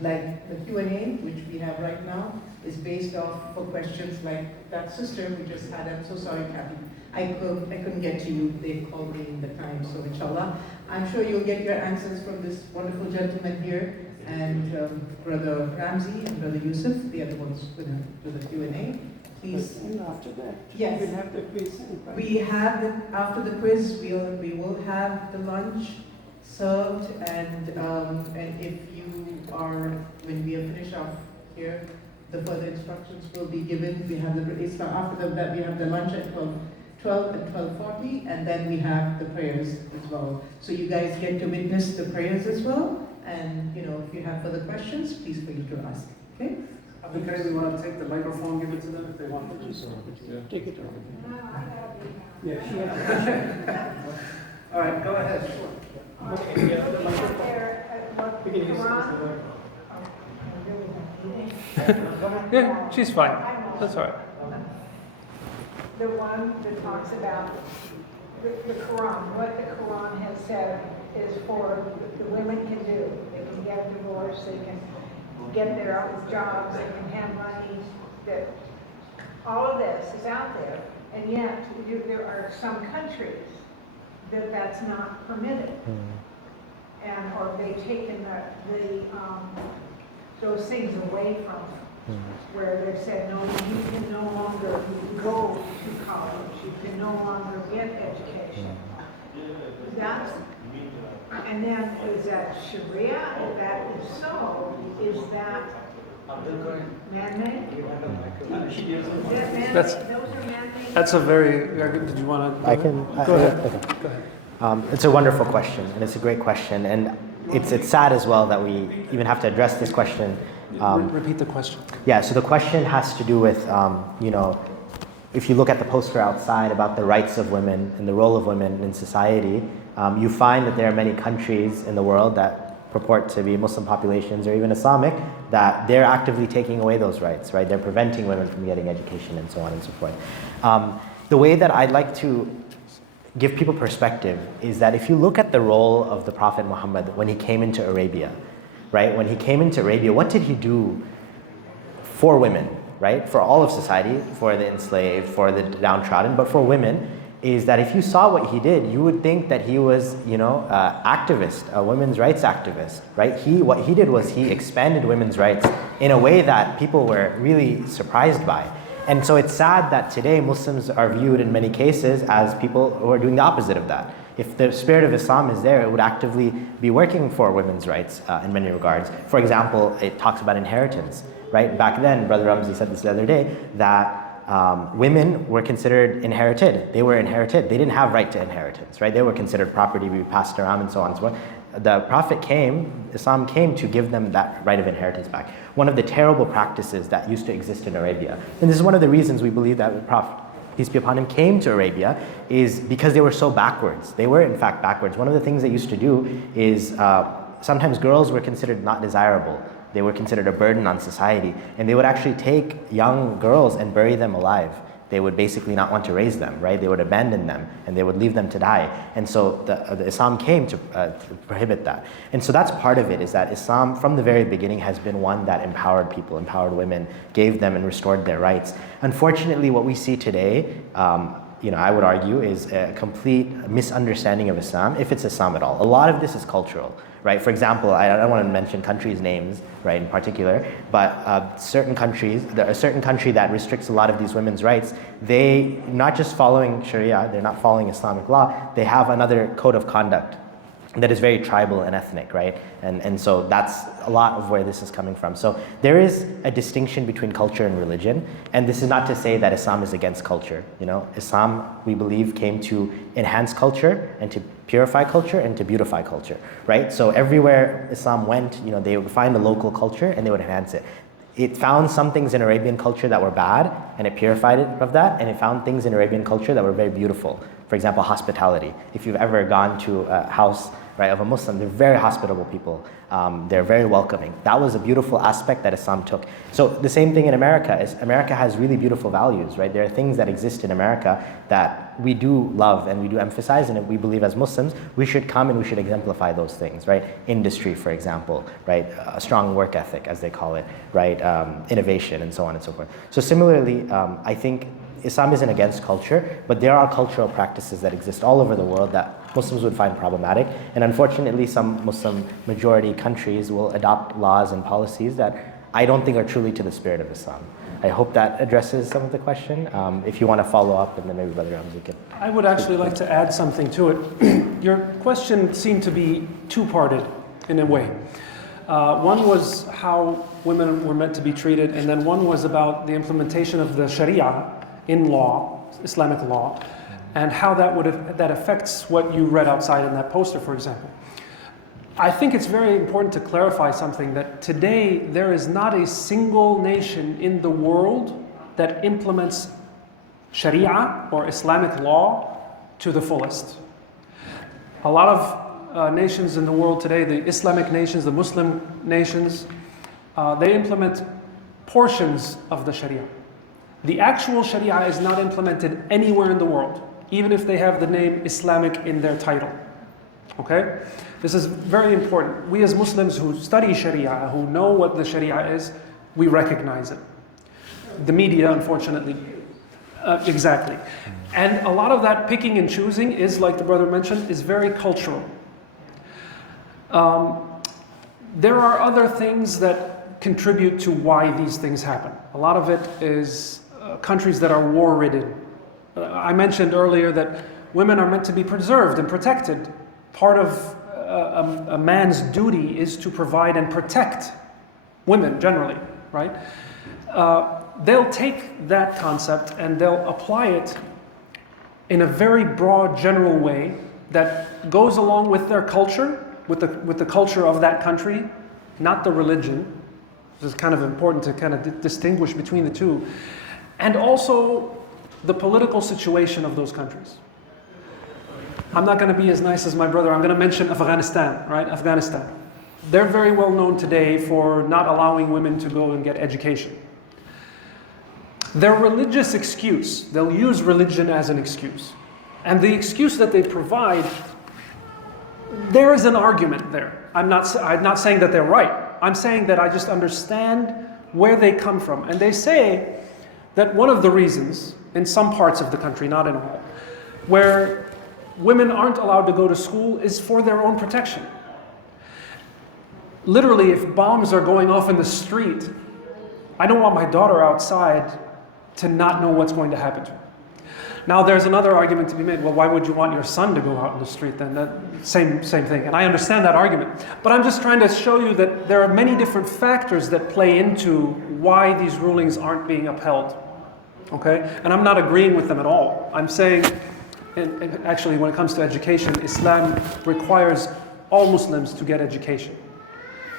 Like the Q&A, which we have right now, is based off for questions like that sister we just had. I'm so sorry, Kathy. I couldn't get to you. They called me in the time, so inshallah. I'm sure you'll get your answers from this wonderful gentleman here and Brother Ramzi and Brother Yusuf, the other ones with the Q&A. Please. And after that, yes. we'll have the quiz. We have, after the quiz, we will have the lunch served, and if you are, when we are finished off here, the further instructions will be given. We have the Islam, after that we have the lunch at 12 and 12:40, and then we have the prayers as well. So you guys get to witness the prayers as well, and if you have further questions, please feel free to ask. Okay? Okay, we want to take the microphone, give it to them if they want to. Take it over. Yeah, she has a question. All right, go ahead. Okay, yeah, the microphone. We can use this. Yeah, she's fine. That's all right. The one that talks about the Quran, what the Quran has said is for the women can do. They can get a divorce, they can get their own jobs, they can have money, that all of this is out there, and yet there are some countries that that's not permitted. And or they've taken those things away from them, where they've said, no, you can no longer go to college, you can no longer get education. That's, and then is that Sharia? If that is so, is that man-made? Is that man-made? That's- Those are man-made? That's a very. Did you want to? I can. Go ahead. Okay. Go ahead. It's a wonderful question, and it's a great question, and it's sad as well that we even have to address this question. Repeat the question. Yeah. So the question has to do with if you look at the poster outside about the rights of women and the role of women in society, you find that there are many countries in the world that purport to be Muslim populations or even Islamic, that they're actively taking away those rights, right? They're preventing women from getting education and so on and so forth. The way that I'd like to give people perspective is that if you look at the role of the Prophet Muhammad when he came into Arabia, right? When he came into Arabia, what did he do for women, right? For all of society, for the enslaved, for the downtrodden, but for women, is that if you saw what he did, you would think that he was, activist, a women's rights activist, right? What he did was he expanded women's rights in a way that people were really surprised by. And so it's sad that today Muslims are viewed in many cases as people who are doing the opposite of that. If the spirit of Islam is there, it would actively be working for women's rights in many regards. For example, it talks about inheritance, right? Back then, Brother Ramzi said this the other day, that women were considered inherited. They were inherited. They didn't have right to inheritance, right? They were considered property, be passed around and so on and so forth. The Prophet Islam came to give them that right of inheritance back. One of the terrible practices that used to exist in Arabia, and this is one of the reasons we believe that the Prophet, peace be upon him, came to Arabia, is because they were so backwards. They were in fact backwards. One of the things they used to do is sometimes girls were considered not desirable. They were considered a burden on society, and they would actually take young girls and bury them alive. They would basically not want to raise them, right? They would abandon them, and they would leave them to die. And so the Islam came to prohibit that. And so that's part of it, is that Islam from the very beginning has been one that empowered people, empowered women, gave them and restored their rights. Unfortunately, what we see today, I would argue, is a complete misunderstanding of Islam, if it's Islam at all. A lot of this is cultural, right? For example, I don't want to mention countries' names, right, in particular, but certain countries, a certain country that restricts a lot of these women's rights, they, not just following Sharia, they're not following Islamic law, they have another code of conduct that is very tribal and ethnic, right? And so that's a lot of where this is coming from. So there is a distinction between culture and religion, and this is not to say that Islam is against culture. Islam, we believe, came to enhance culture and to purify culture and to beautify culture, right? So everywhere Islam went, they would find a local culture and they would enhance it. It found some things in Arabian culture that were bad, and it purified it of that, and it found things in Arabian culture that were very beautiful, For example, hospitality. If you've ever gone to a house, right, of a Muslim, they're very hospitable people. They're very welcoming. That was a beautiful aspect that Islam took. So the same thing in America is America has really beautiful values, right? There are things that exist in America that we do love and we do emphasize, and we believe as Muslims we should come and we should exemplify those things, right? Industry, for example, right? A strong work ethic, as they call it, right? Innovation, and so on and so forth. So similarly, I think Islam isn't against culture, but there are cultural practices that exist all over the world that Muslims would find problematic. And unfortunately, some Muslim majority countries will adopt laws and policies that I don't think are truly to the spirit of Islam. I hope that addresses some of the question. If you want to follow up, and then maybe Brother Ramzi can. I would actually like to add something to it. Your question seemed to be two-parted in a way. One was how women were meant to be treated, and then one was about the implementation of the Shariaa in law, Islamic law, and how that affects what you read outside in that poster, for example. I think it's very important to clarify something, that today there is not a single nation in the world that implements Sharia or Islamic law to the fullest. A lot of nations in the world today, the Islamic nations, the Muslim nations, they implement portions of the Sharia. The actual Sharia is not implemented anywhere in the world, even if they have the name Islamic in their title. Okay? This is very important. We as Muslims who study Sharia, who know what the Sharia is, we recognize it. The media, unfortunately, exactly. And a lot of that picking and choosing is, like the brother mentioned, is very cultural. There are other things that contribute to why these things happen. A lot of it is countries that are war-ridden. I mentioned earlier that women are meant to be preserved and protected. Part of a man's duty is to provide and protect women generally, right? They'll take that concept and they'll apply it in a very broad, general way that goes along with their culture, with the culture of that country, not the religion. This is kind of important to kind of distinguish between the two. And also the political situation of those countries. I'm not going to be as nice as my brother. I'm going to mention Afghanistan, right? Afghanistan. They're very well known today for not allowing women to go and get education. Their religious excuse, they'll use religion as an excuse. And the excuse that they provide, there is an argument there. I'm not saying that they're right. I'm saying that I just understand where they come from. And they say that one of the reasons, in some parts of the country, not in all, where women aren't allowed to go to school is for their own protection. Literally, if bombs are going off in the street, I don't want my daughter outside to not know what's going to happen to her. Now, there's another argument to be made. Well, why would you want your son to go out in the street then? Same thing. And I understand that argument. But I'm just trying to show you that there are many different factors that play into why these rulings aren't being upheld. Okay? And I'm not agreeing with them at all. I'm saying, and actually, when it comes to education, Islam requires all Muslims to get education,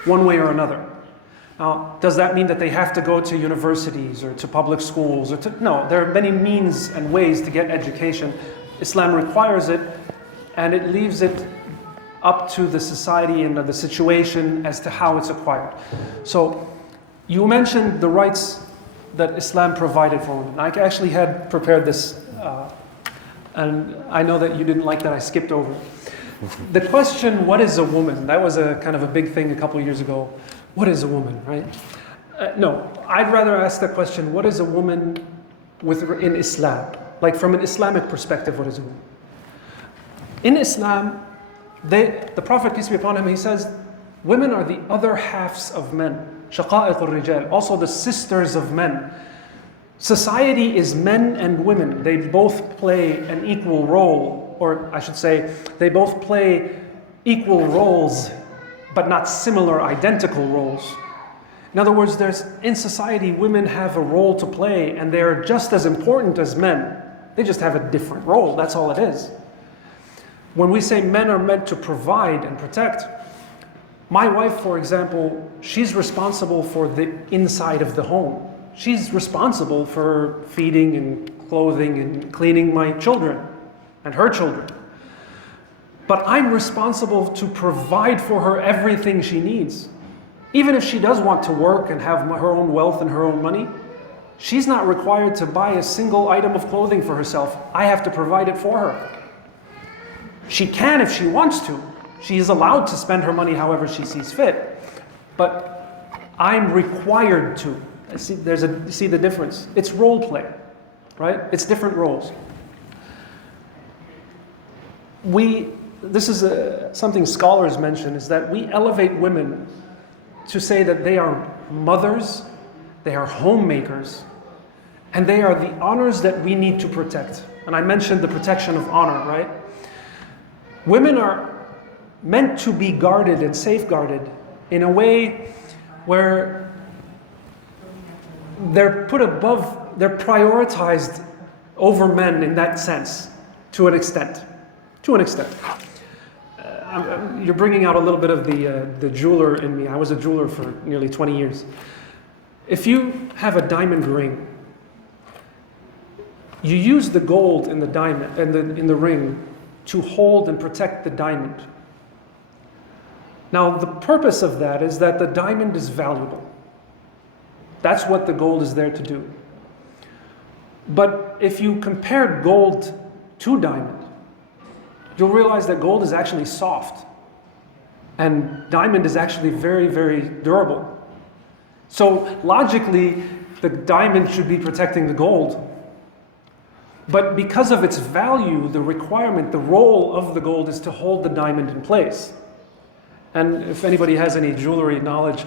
one way or another. Now, does that mean that they have to go to universities or to public schools? No, there are many means and ways to get education. Islam requires it, and it leaves it up to the society and the situation as to how it's acquired. So, you mentioned the rights that Islam provided for women. I actually had prepared this, and I know that you didn't like that I skipped over. The question, what is a woman? That was a kind of a big thing a couple of years ago. What is a woman, right? No, I'd rather ask the question, what is a woman in Islam? Like from an Islamic perspective, what is a woman? In Islam, the Prophet, peace be upon him, he says, women are the other halves of men. شقائق الرجال, also the sisters of men. Society is men and women. They both play an equal role, or I should say, they both play equal roles, but not similar, identical roles. In other words, in society, women have a role to play, and they're just as important as men. They just have a different role, that's all it is. When we say men are meant to provide and protect, my wife, for example, she's responsible for the inside of the home. She's responsible for feeding and clothing and cleaning my children. and her children. But I'm responsible to provide for her everything she needs. Even if she does want to work and have her own wealth and her own money, she's not required to buy a single item of clothing for herself. I have to provide it for her. She can if she wants to. She is allowed to spend her money however she sees fit. But I'm required to. See the difference? It's role play, right? It's different roles. This is something scholars mention, is that we elevate women to say that they are mothers, they are homemakers, and they are the honors that we need to protect. And I mentioned the protection of honor, right? Women are meant to be guarded and safeguarded in a way where they're put above, they're prioritized over men in that sense, to an extent. To an extent. You're bringing out a little bit of the jeweler in me. I was a jeweler for nearly 20 years. If you have a diamond ring, you use the gold in the diamond in the ring to hold and protect the diamond. Now, the purpose of that is that the diamond is valuable. That's what the gold is there to do. But if you compare gold to diamond, you'll realize that gold is actually soft and diamond is actually very, very durable. So logically, the diamond should be protecting the gold. But because of its value, the requirement, the role of the gold is to hold the diamond in place. And if anybody has any jewelry knowledge,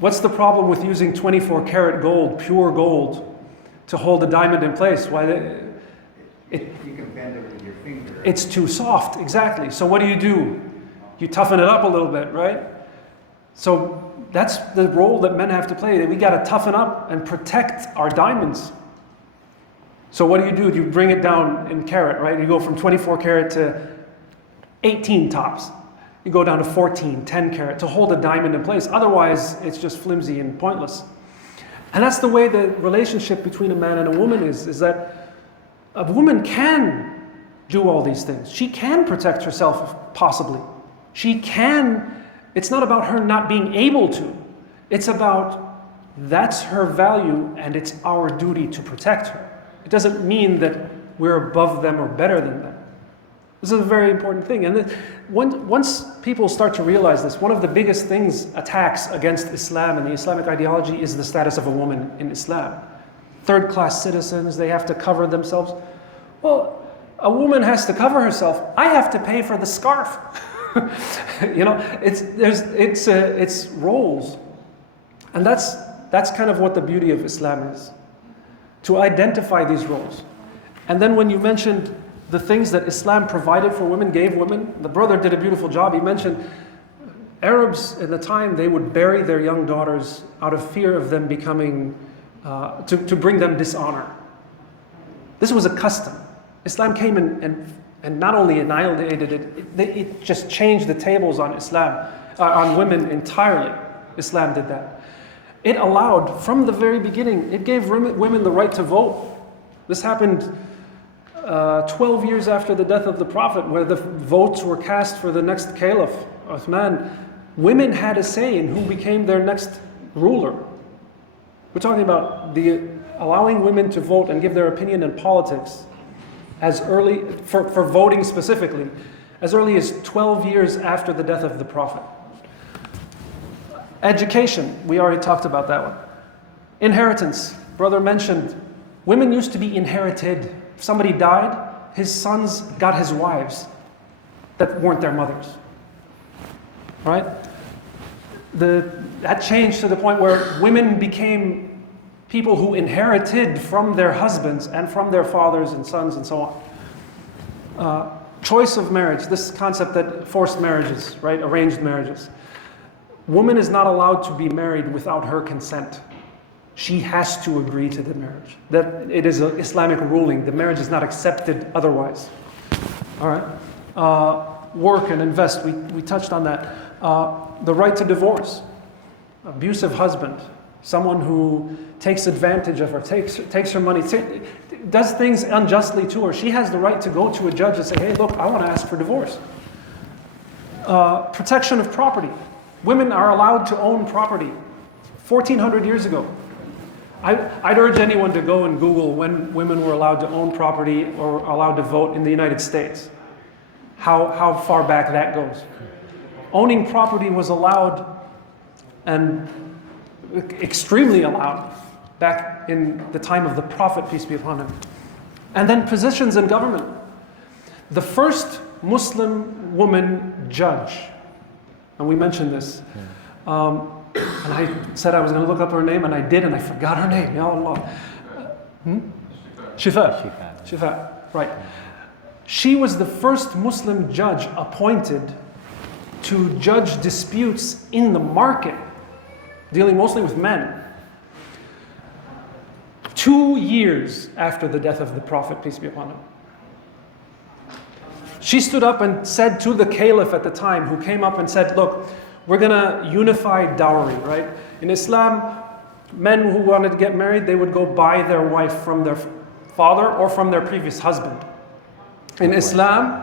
what's the problem with using 24 karat gold, pure gold, to hold the diamond in place? You can bend it with your finger. It's too soft, exactly. So what do? You toughen it up a little bit, right? So that's the role that men have to play. We got to toughen up and protect our diamonds. So what do? You bring it down in carat, right? You go from 24 karat to 18 tops. You go down to 14, 10 karat to hold a diamond in place. Otherwise, it's just flimsy and pointless. And that's the way the relationship between a man and a woman is that a woman can do all these things. She can protect herself, possibly. She can. It's not about her not being able to. It's about that's her value and it's our duty to protect her. It doesn't mean that we're above them or better than them. This is a very important thing. And once people start to realize this, one of the biggest attacks against Islam and the Islamic ideology is the status of a woman in Islam. Third-class citizens, they have to cover themselves. Well, a woman has to cover herself. I have to pay for the scarf. It's roles. And that's kind of what the beauty of Islam is. To identify these roles. And then when you mentioned the things that Islam provided for women, gave women, the brother did a beautiful job. He mentioned Arabs at the time, they would bury their young daughters out of fear of them becoming, to bring them dishonor. This was a custom. Islam came and not only annihilated it just changed the tables on Islam, on women entirely. Islam did that. It allowed, from the very beginning, it gave women the right to vote. This happened 12 years after the death of the Prophet, where the votes were cast for the next caliph, Uthman. Women had a say in who became their next ruler. We're talking about allowing women to vote and give their opinion in politics as early, for voting specifically, as early as 12 years after the death of the Prophet. Education, we already talked about that one. Inheritance, brother mentioned, women used to be inherited. If somebody died, his sons got his wives that weren't their mothers. Right? That changed to the point where women became people who inherited from their husbands and from their fathers and sons and so on. Choice of marriage, this concept that forced marriages, right? Arranged marriages. Woman is not allowed to be married without her consent. She has to agree to the marriage. That it is an Islamic ruling. The marriage is not accepted otherwise. All right. Work and invest. We touched on that. The right to divorce. Abusive husband. Someone who takes advantage of her, takes her money. does things unjustly to her, she has the right to go to a judge and say, hey, look, I want to ask for divorce. Protection of property. Women are allowed to own property 1,400 years ago. I'd urge anyone to go and Google when women were allowed to own property or allowed to vote in the United States. How far back that goes. Owning property was allowed, and extremely allowed, back in the time of the Prophet, peace be upon him. And then positions in government. The first Muslim woman judge, and we mentioned this, and I said I was going to look up her name, and I did, and I forgot her name. Ya Allah. Shifa, right. She was the first Muslim judge appointed to judge disputes in the market, dealing mostly with men. 2 years after the death of the Prophet, peace be upon him. She stood up and said to the caliph at the time, who came up and said, look, we're going to unify dowry, right? In Islam, men who wanted to get married, they would go buy their wife from their father or from their previous husband. In Islam,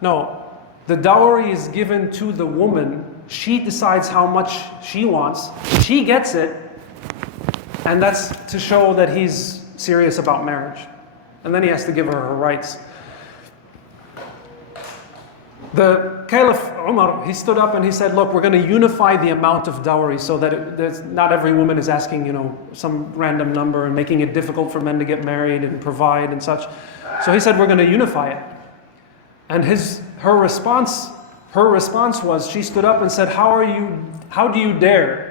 no. The dowry is given to the woman. She decides how much she wants. She gets it. And that's to show that he's serious about marriage. And then he has to give her her rights. The Caliph Umar, he stood up and he said, look, we're going to unify the amount of dowry so that not every woman is asking, some random number and making it difficult for men to get married and provide and such. So he said, we're going to unify it. And her response was, she stood up and said, how do you dare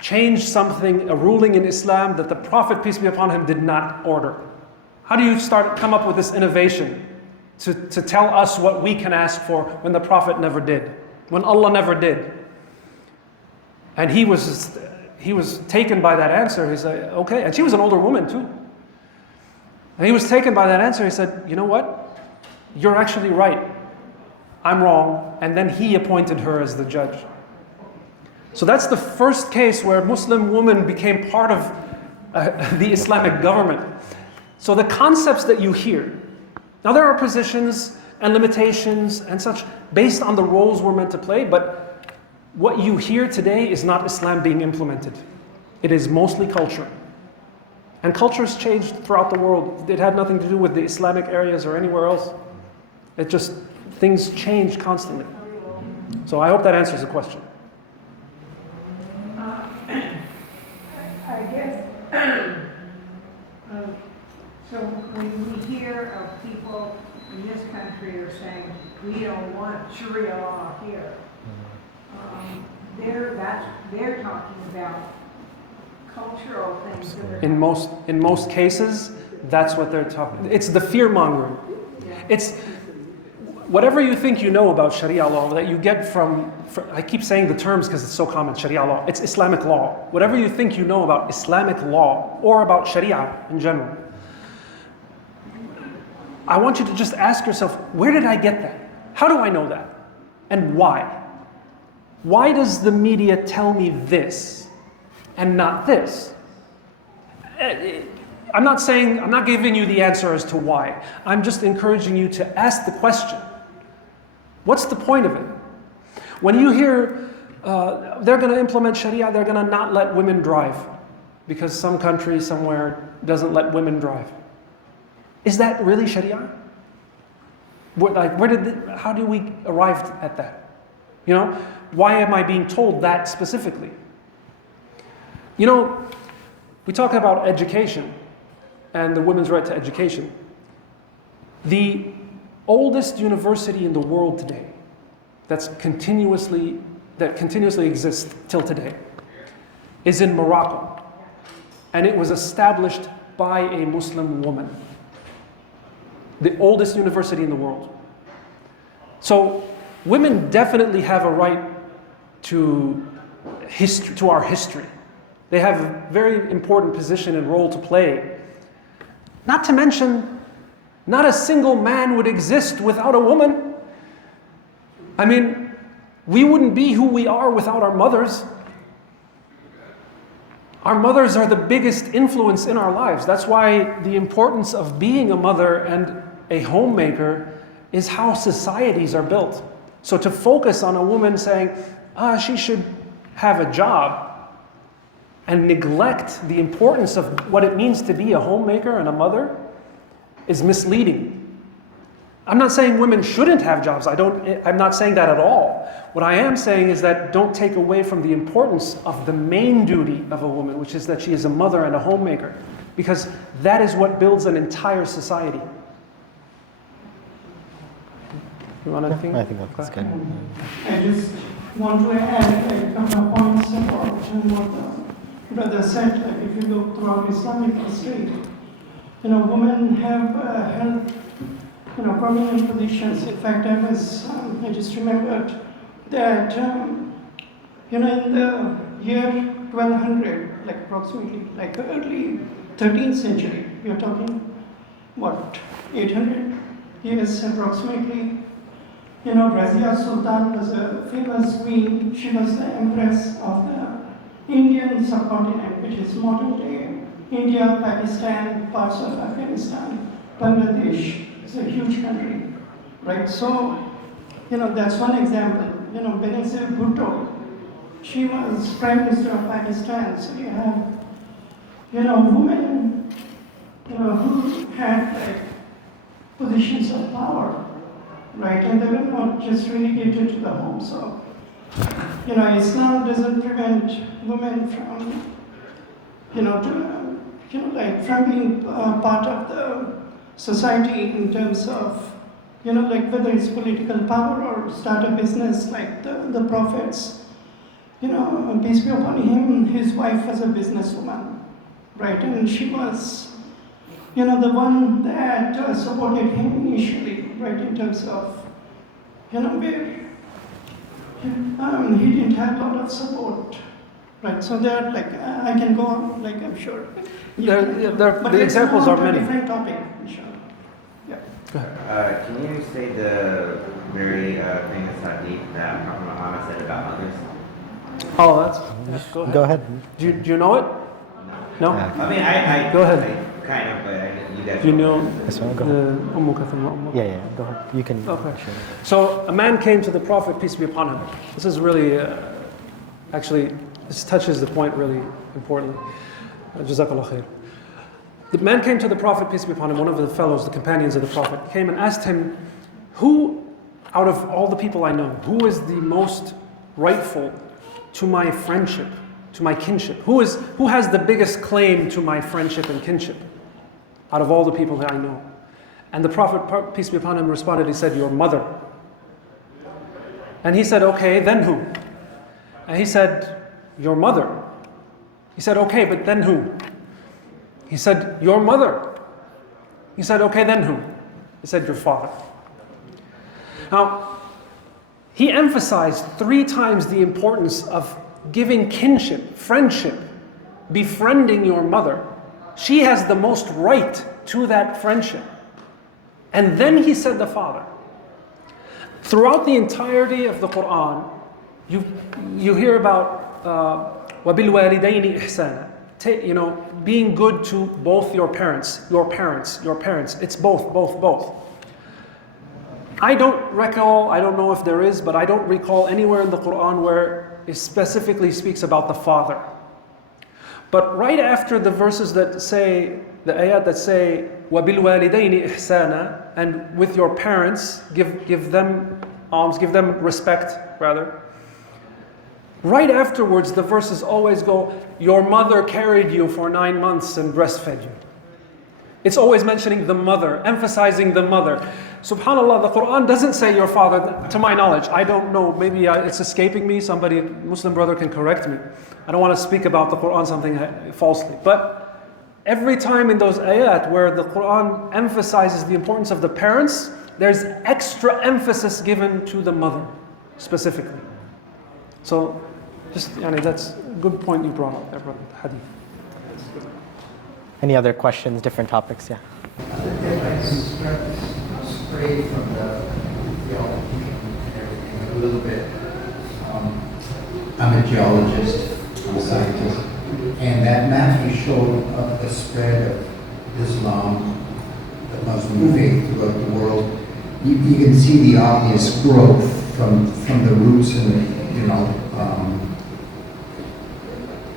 change something, a ruling in Islam that the Prophet, peace be upon him, did not order? How do you come up with this innovation to tell us what we can ask for when the Prophet never did, when Allah never did? And he was taken by that answer. He said, okay. And she was an older woman too. And he was taken by that answer. He said, you know what? You're actually right. I'm wrong. And then he appointed her as the judge. So that's the first case where a Muslim woman became part of the Islamic government. So the concepts that you hear, now there are positions and limitations and such based on the roles we're meant to play, but what you hear today is not Islam being implemented. It is mostly culture. And culture's changed throughout the world. It had nothing to do with the Islamic areas or anywhere else. It just, things change constantly. So I hope that answers the question. I guess, so when we hear of people in this country are saying, we don't want Sharia law here, they're talking about cultural things. In most cases, that's what they're talking. It's the fear mongering. It's whatever you think you know about Sharia law that you get from I keep saying the terms because it's so common, Sharia law. It's Islamic law. Whatever you think you know about Islamic law or about Sharia in general, I want you to just ask yourself, where did I get that? How do I know that? And why? Why does the media tell me this and not this? I'm not giving you the answer as to why. I'm just encouraging you to ask the question. What's the point of it? When you hear they're going to implement Sharia, they're going to not let women drive because some country somewhere doesn't let women drive. Is that really Sharia? How do we arrive at that? Why am I being told that specifically? We talk about education and the women's right to education. The oldest university in the world today that continuously exists till today is in Morocco. And it was established by a Muslim woman. The oldest university in the world. So women definitely have a right to our history. They have a very important position and role to play. Not to mention, not a single man would exist without a woman. I mean, we wouldn't be who we are without our mothers. Our mothers are the biggest influence in our lives. That's why the importance of being a mother and a homemaker is how societies are built. So to focus on a woman saying, she should have a job, and neglect the importance of what it means to be a homemaker and a mother is misleading. I'm not saying women shouldn't have jobs. I'm not saying that at all. What I am saying is that don't take away from the importance of the main duty of a woman, which is that she is a mother and a homemaker, because that is what builds an entire society. You want to think? I think that's good. I just want to add a couple of points about what the brother said. Like if you look throughout Islamic history, women have held prominent positions. In fact, I just remembered that in the year 1200, like approximately, like early 13th century, we are talking what, 800 years approximately. Razia Sultan was a famous queen. She was the empress of the Indian subcontinent, which is modern day India, Pakistan, parts of Afghanistan, Bangladesh. It's a huge country, right? So, that's one example. Benazir Bhutto, she was Prime Minister of Pakistan. So you have, women, who had like positions of power. Right, and they were not just relegated to the home. So, Islam doesn't prevent women from, from being part of the society in terms of, whether it's political power or start a business like the prophets. Peace be upon him, his wife was a businesswoman, right, and she was the one that supported him initially, right, in terms of, where he didn't have a lot of support, right? So there, like, I can go on, like, I'm sure. The examples are many. Different topic, sure. Yeah. Can you say the very famous hadith that Prophet Muhammad said about mothers? Oh, that's... Go ahead. Do you know it? No? I mean, I go ahead. Kind of, but you guys... Do you know Yeah, go ahead. You can... Okay. So a man came to the Prophet, peace be upon him. This is really, actually, this touches the point really importantly. Jazakallah khair. The man came to the Prophet, peace be upon him, one of the fellows, the companions of the Prophet, came and asked him, who, out of all the people I know, who is the most rightful to my friendship, to my kinship? Who has the biggest claim to my friendship and kinship out of all the people that I know? And the Prophet, peace be upon him, responded, he said, your mother. And he said, okay, then who? And he said, your mother. He said, okay, but then who? He said, your mother. He said, okay, then who? He said, your father. Now, he emphasized 3 times the importance of giving kinship, friendship, befriending your mother. She has the most right to that friendship. And then he said the father. Throughout the entirety of the Quran, you hear about وَبِالْوَالِدَيْنِ إِحْسَانًا. Being good to both your parents. It's both. I don't recall, I don't know if there is, but I don't recall anywhere in the Quran where it specifically speaks about the father. But right after the verses that say, the ayat that say, وَبِالْوَالِدَيْنِ إِحْسَانًا, and with your parents, give them alms, give them respect, rather. Right afterwards, the verses always go, your mother carried you for 9 months and breastfed you. It's always mentioning the mother, emphasizing the mother. SubhanAllah, the Quran doesn't say your father, to my knowledge. I don't know, maybe it's escaping me, somebody, Muslim brother can correct me. I don't want to speak about the Quran something falsely. But every time in those ayat where the Quran emphasizes the importance of the parents, there's extra emphasis given to the mother, specifically. So, that's a good point you brought up there, brother, hadith. Any other questions, different topics? Yeah. Stray from the theology and everything a little bit. I'm a geologist, I'm a scientist, and Matthew showed the spread of Islam, the Muslim faith throughout the world. You can see the obvious growth from the roots in, you know,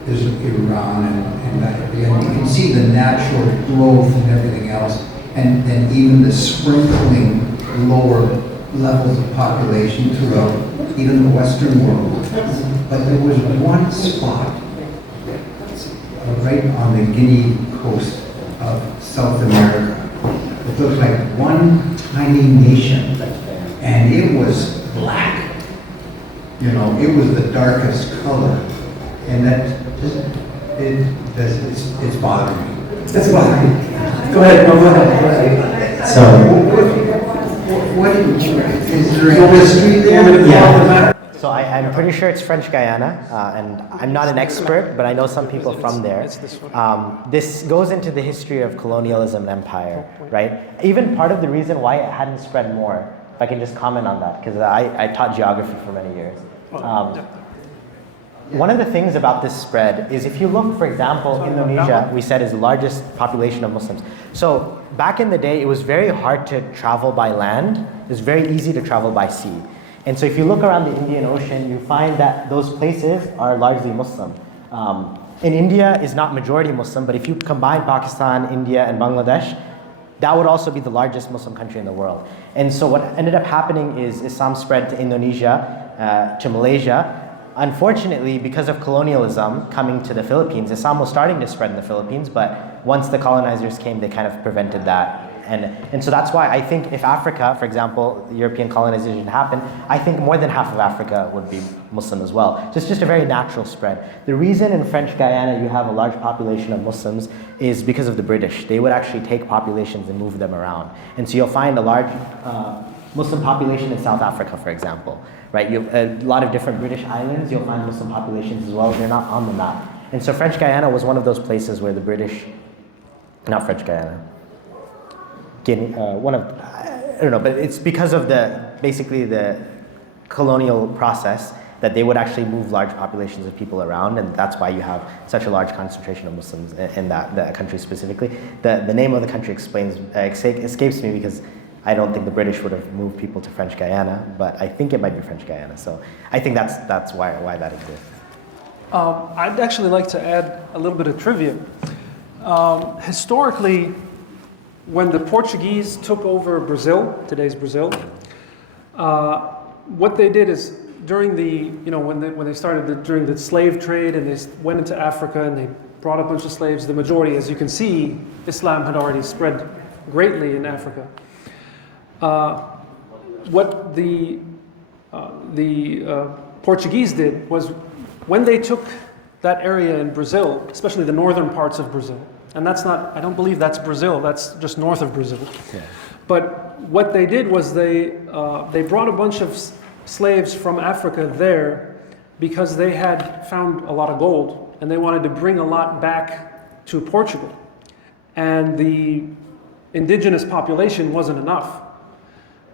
Iran and that. And you can see the natural growth and everything else, and even the sprinkling lower levels of population throughout even the Western world. But there was one spot right on the Guinea coast of South America. It looked like one tiny nation, and it was black. You know, it was the darkest color, and it's bothering me. That's bothering me. Go ahead, go ahead. So, What is there a history there? yeah. So I'm pretty sure it's French Guyana, and I'm not an expert, but I know some people from there. This goes into the history of colonialism and empire, right? Even part of the reason why it hadn't spread more, if I can just comment on that, because I taught geography for many years. One of the things about this spread is if you look, for example, Indonesia, we said is the largest population of Muslims. So back in the day, it was very hard to travel by land. It was very easy to travel by sea. And so if you look around the Indian Ocean, you find that those places are largely Muslim. In India is not majority Muslim, but if you combine Pakistan, India, and Bangladesh, that would also be the largest Muslim country in the world. And so what ended up happening is Islam spread to Indonesia, to Malaysia. Unfortunately, because of colonialism coming to the Philippines, Islam was starting to spread in the Philippines, but once the colonizers came, they kind of prevented that. And so that's why I think if Africa, for example, European colonization happened, I think more than half of Africa would be Muslim as well. So it's just a very natural spread. The reason in French Guyana you have a large population of Muslims is because of the British. They would actually take populations and move them around. And so you'll find a large Muslim population in South Africa, for example. Right? You have a lot of different British islands, you'll find Muslim populations as well. They're not on the map. And so French Guyana was one of those places where the British, not French Guyana, Guinea, I don't know, but it's because of basically the colonial process that they would actually move large populations of people around, and that's why you have such a large concentration of Muslims in that country specifically. The name of the country escapes me because I don't think the British would have moved people to French Guyana, but I think it might be French Guyana. So I think that's why that exists. I'd actually like to add a little bit of trivia. Historically, when the Portuguese took over Brazil, today's Brazil, what they did is during when they started during the slave trade and they went into Africa and they brought a bunch of slaves, the majority, as you can see, Islam had already spread greatly in Africa. What the Portuguese did was when they took that area in Brazil, especially the northern parts of Brazil, and I don't believe that's Brazil, that's just north of Brazil. Yeah. But what they did was they brought a bunch of slaves from Africa there because they had found a lot of gold and they wanted to bring a lot back to Portugal. And the indigenous population wasn't enough.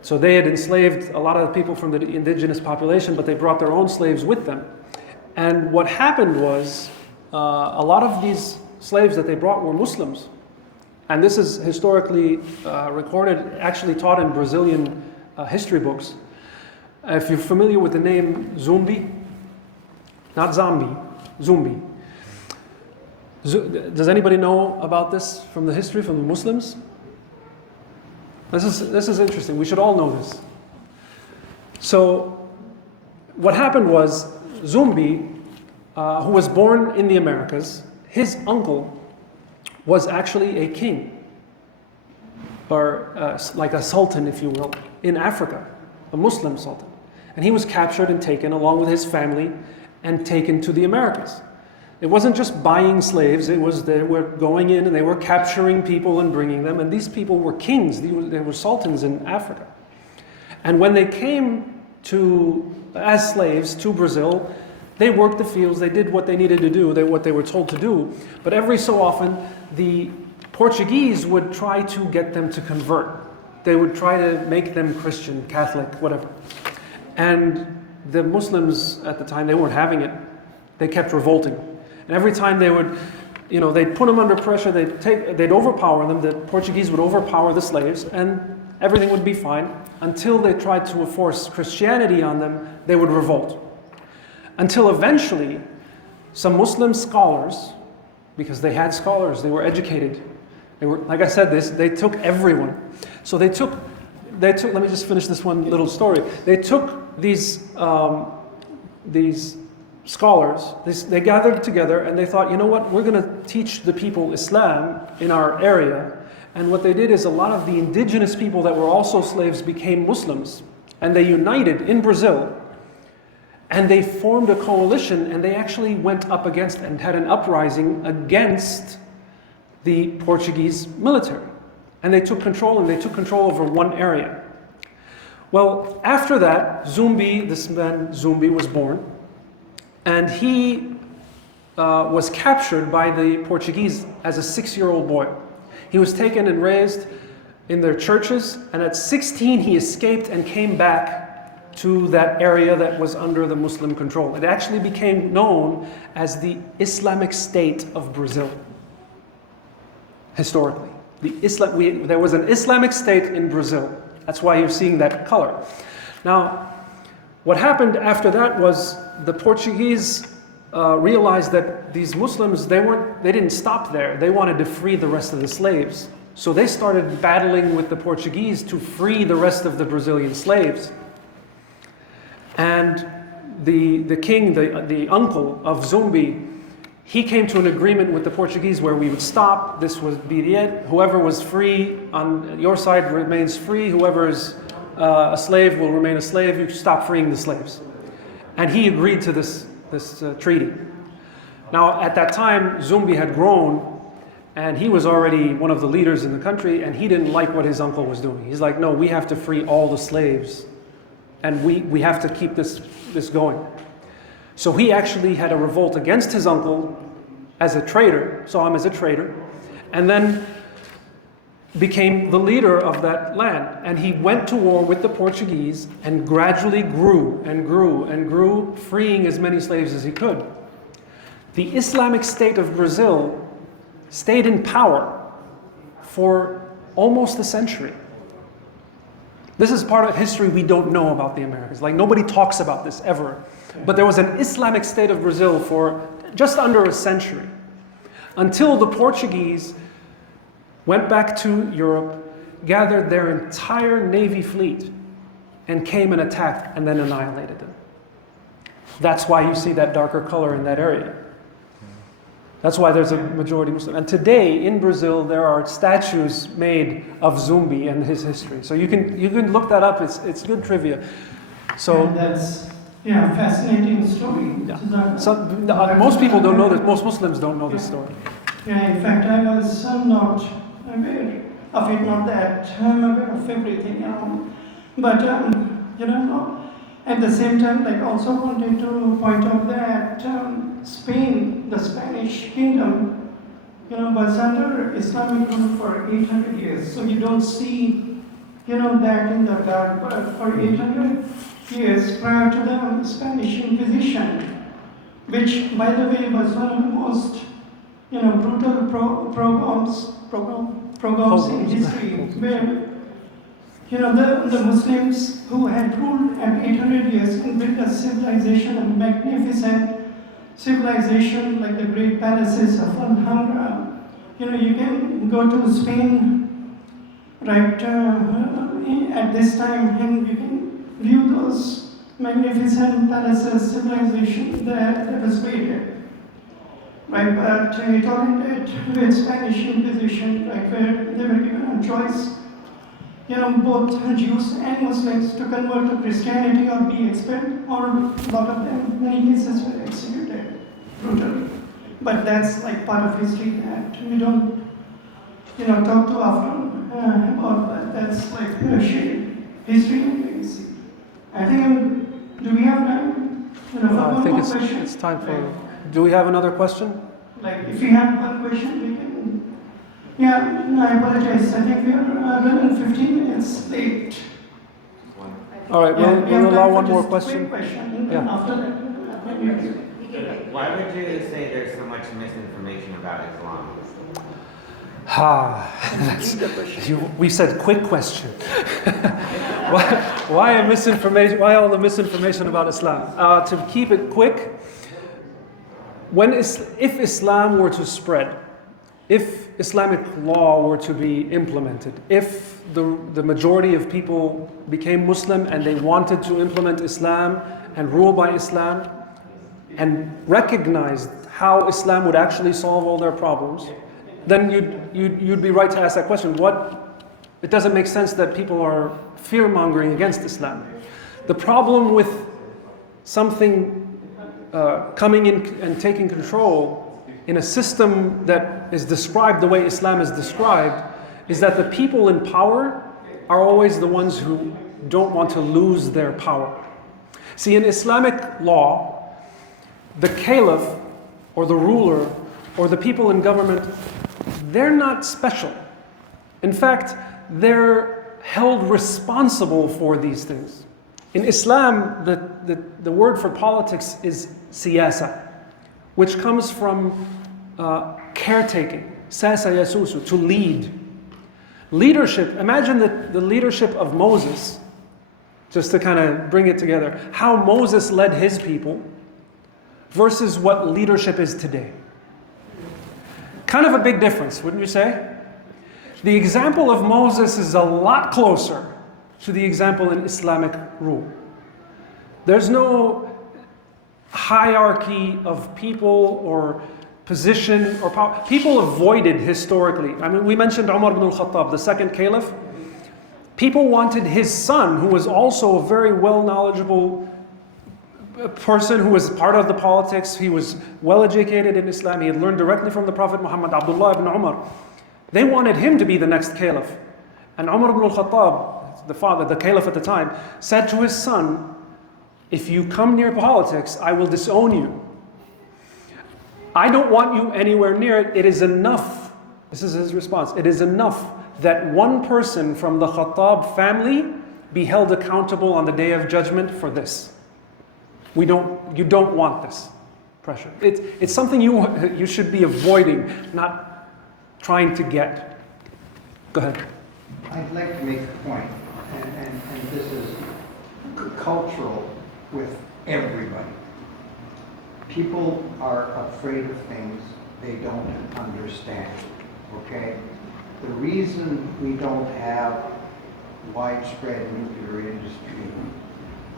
So they had enslaved a lot of people from the indigenous population, but they brought their own slaves with them. And what happened was a lot of these slaves that they brought were Muslims. And this is historically recorded, actually taught in Brazilian history books. If you're familiar with the name Zumbi, not zombie, Zumbi. Does anybody know about this from the history, from the Muslims? This is interesting. We should all know this. So what happened was Zumbi, who was born in the Americas, his uncle was actually a king, or like a sultan, if you will, in Africa, a Muslim sultan. And he was captured and taken along with his family and taken to the Americas. It wasn't just buying slaves, it was they were going in and they were capturing people and bringing them, and these people were kings, they were sultans in Africa. And when they came as slaves to Brazil, they worked the fields, they did what they needed to do, what they were told to do, but every so often the Portuguese would try to get them to convert. They would try to make them Christian, Catholic, whatever. And the Muslims at the time, they weren't having it. They kept revolting. And every time they would they'd put them under pressure, they'd overpower them, the Portuguese would overpower the slaves, and everything would be fine. Until they tried to force Christianity on them, they would revolt. Until eventually, some Muslim scholars, because they had scholars, they were educated, they were, like I said, they took everyone. So they took, let me just finish this one little story. They took these scholars, they gathered together and they thought, you know what, we're going to teach the people Islam in our area. And what they did is a lot of the indigenous people that were also slaves became Muslims. And they united in Brazil. And they formed a coalition and they actually went up against and had an uprising against the Portuguese military. And they took control over one area. Well, after that, this man Zumbi was born. And he was captured by the Portuguese as a 6-year-old boy. He was taken and raised in their churches, and at 16 he escaped and came back to that area that was under the Muslim control. It actually became known as the Islamic State of Brazil, historically. There was an Islamic State in Brazil. That's why you're seeing that color. Now, what happened after that was the Portuguese realized that these Muslims, they didn't stop there. They wanted to free the rest of the slaves. So they started battling with the Portuguese to free the rest of the Brazilian slaves. And the king, the uncle of Zumbi, he came to an agreement with the Portuguese where we would stop. This would be it. Whoever was free on your side remains free. Whoever is a slave will remain a slave. You stop freeing the slaves. And he agreed to this treaty. Now, at that time, Zumbi had grown, and he was already one of the leaders in the country, and he didn't like what his uncle was doing. He's like, no, we have to free all the slaves, and we have to keep this going. So he actually had a revolt against his uncle as a traitor, saw him as a traitor, and then became the leader of that land. And he went to war with the Portuguese and gradually grew and grew and grew, freeing as many slaves as he could. The Islamic State of Brazil stayed in power for almost a century. This is part of history we don't know about the Americas. Like, nobody talks about this ever. But there was an Islamic State of Brazil for just under a century, until the Portuguese went back to Europe, gathered their entire navy fleet, and came and attacked and then annihilated them. That's why you see that darker color in that area. That's why there's a majority Muslim. And today in Brazil there are statues made of Zumbi and his history. So you can look that up. It's good trivia. So and that's fascinating story. Yeah. So most people don't know this. Most Muslims don't know this story. Yeah, in fact, I was not aware of it. Not that I'm aware of everything, but at the same time, I also wanted to point out that Spain, the Spanish kingdom, was under Islamic rule for 800 years. So you don't see, that in the dark. But for 800 years prior to the Spanish Inquisition, which, by the way, was one of the most, brutal pogroms in history, where the Muslims who had ruled at 800 years and built a civilization, a magnificent civilization like the great palaces of Alhambra. You can go to Spain right at this time and you can view those magnificent palaces, civilization that was created. Right, but it all ended with Spanish Inquisition, right, where they were given a choice. Both Jews and Muslims to convert to Christianity or be expelled, or a lot of them, many cases were executed brutally. But that's like part of history that we don't, talk too often about that. That's like history and legacy. I think, do we have time? I think it's time for. Do we have another question? Like, if you have one question, we can. Yeah, no, I apologize. I think we are running 15 minutes late. All right, we'll allow one more question. Quick question. Yeah. After that, Why would you say there's so much misinformation about Islam? We said quick question. why misinformation? Why all the misinformation about Islam? To keep it quick, if Islam were to spread, if Islamic law were to be implemented, if the majority of people became Muslim and they wanted to implement Islam and rule by Islam and recognized how Islam would actually solve all their problems, then you'd be right to ask that question. It doesn't make sense that people are fear-mongering against Islam. The problem with something coming in and taking control in a system that is described the way Islam is described is that the people in power are always the ones who don't want to lose their power. See, in Islamic law, the caliph or the ruler or the people in government, they're not special. In fact, they're held responsible for these things. In Islam, the word for politics is siyasa, which comes from caretaking, sasa yasusu, to lead. Leadership, imagine the leadership of Moses, just to kind of bring it together, how Moses led his people versus what leadership is today. Kind of a big difference, wouldn't you say? The example of Moses is a lot closer to the example in Islamic rule. There's no hierarchy of people or position or power. People avoided historically. I mean, we mentioned Umar ibn al-Khattab, the second caliph. People wanted his son, who was also a very well knowledgeable person who was part of the politics. He was well educated in Islam. He had learned directly from the Prophet Muhammad, Abdullah ibn Umar. They wanted him to be the next caliph. And Umar ibn al-Khattab, the father, the caliph at the time, said to his son, if you come near politics, I will disown you. I don't want you anywhere near it. It is enough. This is his response. It is enough that one person from the Khattab family be held accountable on the day of judgment for this. You don't want this pressure. It's something you should be avoiding, not trying to get. Go ahead. I'd like to make a point, and this is cultural with everybody. People are afraid of things they don't understand, okay? The reason we don't have widespread nuclear industry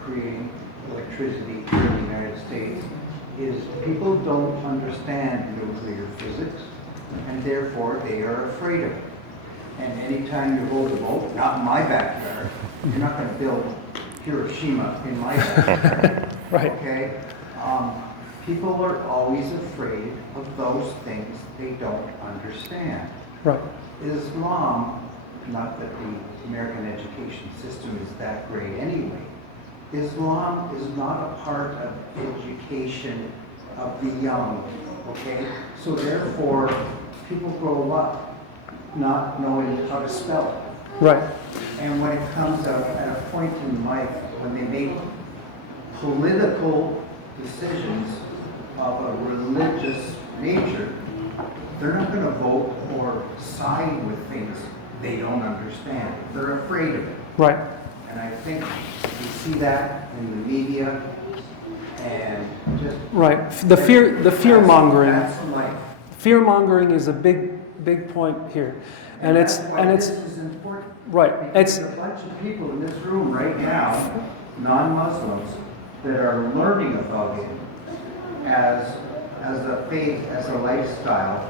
creating electricity here in the United States is people don't understand nuclear physics, and therefore they are afraid of it. And anytime you hold a boat, not in my backyard, you're not going to build Hiroshima in my backyard. Right. Okay? People are always afraid of those things they don't understand. Right. Islam, not that the American education system is that great anyway, Islam is not a part of education of the young, okay? So therefore, people grow up not knowing how to spell it. Right. And when it comes out at a point in life when they make political decisions of a religious nature, they're not going to vote or side with things they don't understand. They're afraid of it. Right. And I think we see that in the media and just... Right. The fear mongering. That's life. Fear mongering is a big point here. And it's This is important. right. Because there's a bunch of people in this room right now, non-Muslims, that are learning about it as a faith, as a lifestyle,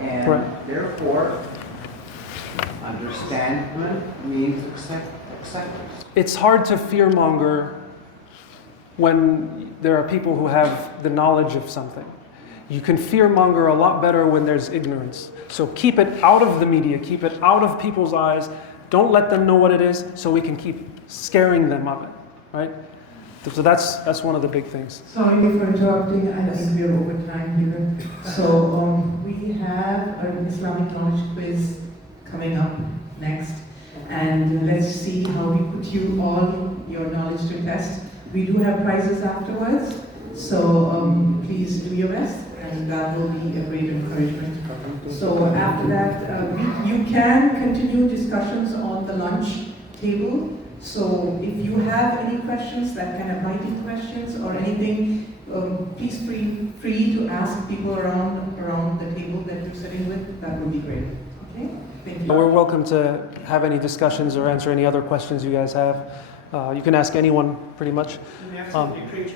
and Right. therefore understanding means acceptance. It's hard to fearmonger when there are people who have the knowledge of something. You can fearmonger a lot better when there's ignorance. So keep it out of the media, keep it out of people's eyes. Don't let them know what it is, so we can keep scaring them of it, right? So that's one of the big things. Sorry for interrupting, I think we're over time here. So we have an Islamic knowledge quiz coming up next, and let's see how we put your knowledge to test. We do have prizes afterwards, so please do your best, and that will be a great encouragement. So after that, you can continue discussions on the lunch table. So if you have any questions, that kind of biting questions or anything, please feel free to ask people around the table that you're sitting with. That would be great. Okay? Thank you. We're welcome to have any discussions or answer any other questions you guys have. You can ask anyone, pretty much. We actually preach